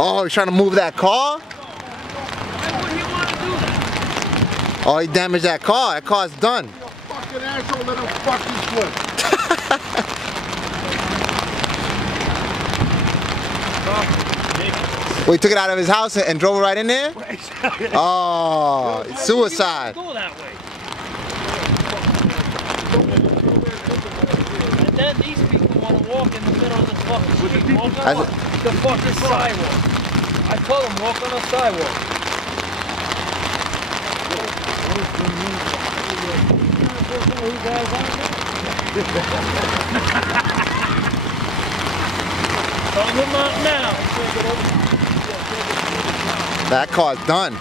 Oh, he's trying to move that car? Oh, he damaged that car. That car's done. You fucking asshole, let him fucking slip. Well, he took it out of his house and drove it right in there? Oh, it's suicide. Go that way. And then these people want to walk in the middle of the fucking street. Walk on the fucking sidewalk. I told them walk on the sidewalk. Calm him out now. That car's done.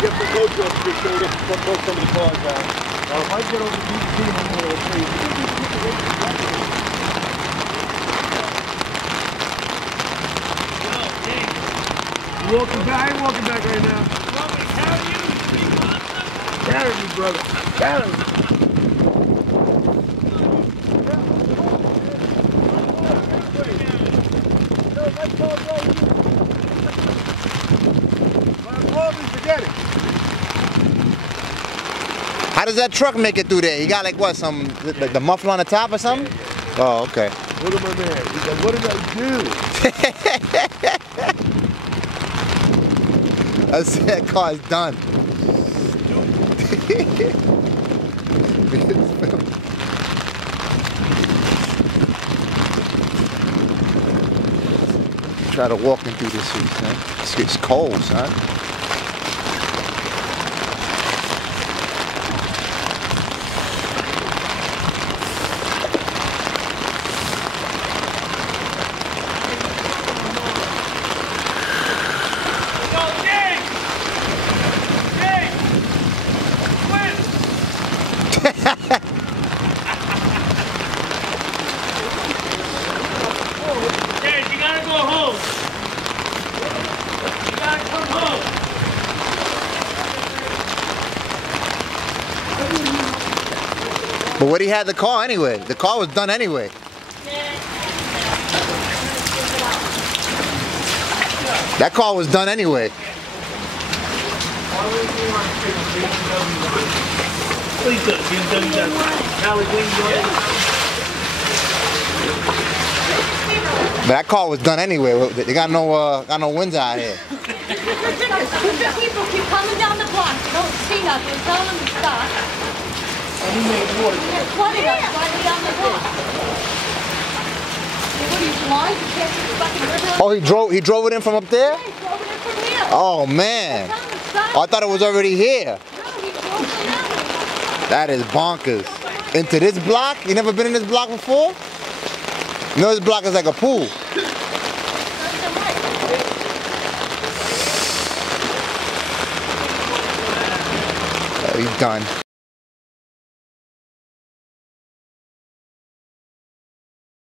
Get the coach up to show the some of the cars out. Now if I get over the DT, I'm going to say you walking back? I ain't walking back right now. You want me to carry you? Carry me, brother. Carry me. Forget it. How does that truck make it through there? You got like what, some like the muffler on the top or something? Yeah. Oh, okay. Look at my man. He's like, what did I do? That car is done. Try to walk in through this shit, son. It's cold, son. But what he had the car anyway? The car was done anyway. That car was done anyway. But that car was done anyway. They got no winds out here. People keep coming down the block. Don't see nothing. Tell them to stop. And he made wood. There's plenty of them right down the block. What are you blind? You can't see the fucking river? Oh, he drove it in from up there? Yeah, he drove it in from here. Oh man. Oh, I thought it was already here. No, he drove it out. That is bonkers. Into this block? You never been in this block before? You know this block is like a pool. He's done.